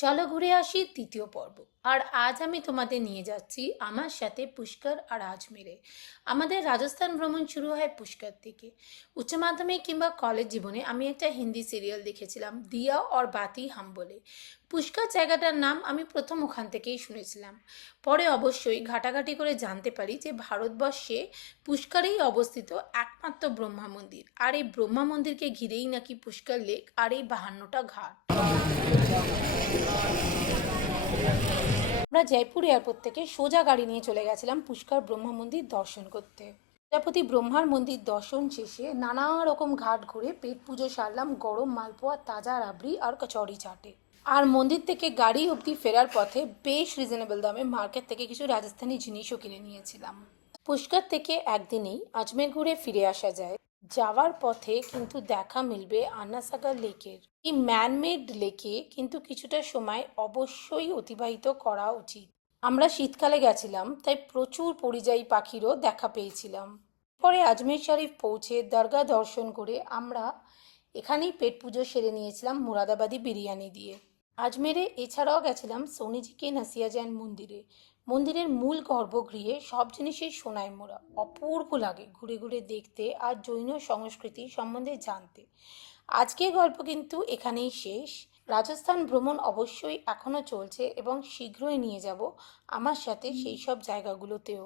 চলো ঘুরে আসি তৃতীয় পর্ব। আর আজ আমি তোমাদের নিয়ে যাচ্ছি আমার সাথে পুষ্কর আর আজমেরে। আমাদের রাজস্থান ভ্রমণ শুরু হয় পুষ্কর থেকে। উচ্চ মাধ্যমিক কিংবা কলেজ জীবনে আমি একটা হিন্দি সিরিয়াল দেখেছিলাম, দিয়া और বাতি হাম বলে। পুষ্কর জায়গাটার নাম আমি প্রথম ওখান থেকেই শুনেছিলাম। পরে অবশ্যই ঘাটাঘাটি করে জানতে পারি যে ভারতবর্ষে পুষ্করেই অবস্থিত একমাত্র ব্রহ্মা মন্দির, আর এই ব্রহ্মা মন্দিরকে ঘিরেই নাকি পুষ্কর লেক আর এই 52টা ঘাট। আমরা জয়পুর এয়ারপোর্ট থেকে সোজা গাড়ি নিয়ে চলে গেছিলাম পুষ্কর ব্রহ্মা মন্দির দর্শন করতে। প্রজাপতি ব্রহ্মার মন্দির দর্শন শেষে নানা রকম ঘাট ঘুরে পেট পুজো সারলাম গরম মালপোয়া, তাজা রাবড়ি আর কচৌড়ি চাটে। আর মন্দির থেকে গাড়ি অবধি ফেরার পথে বেশ রিজনেবল দামে মার্কেট থেকে কিছু রাজস্থানি জিনিসও কিনে নিয়েছিলাম। পুষ্কর থেকে একদিনেই আজমের ঘুরে ফিরে আসা যায়। যাওয়ার পথে কিন্তু দেখা মিলবে আন্নাসাগার লেকের। এই ম্যানমেড লেকে কিন্তু কিছুটা সময় অবশ্যই অতিবাহিত করা উচিত। আমরা শীতকালে গেছিলাম, তাই প্রচুর পরিযায়ী পাখিরও দেখা পেয়েছিলাম। পরে আজমের শরীফ পৌঁছে দরগা দর্শন করে আমরা এখানেই পেট পুজো সেরে নিয়েছিলাম মুরাদাবাদি বিরিয়ানি দিয়ে। আজমেরে এছাড়াও গেছিলাম সোনিজিকে নাসিয়া জৈন মন্দিরে। মন্দিরের মূল গর্ভগৃহে সব জিনিসই সোনায় মোড়া, অপূর্ব লাগে ঘুরে ঘুরে দেখতে আর জৈন সংস্কৃতি সম্বন্ধে জানতে। আজকের গল্প কিন্তু এখানেই শেষ। রাজস্থান ভ্রমণ অবশ্যই এখনও চলছে এবং শীঘ্রই নিয়ে যাব আমার সাথে সেই সব জায়গাগুলোতেও।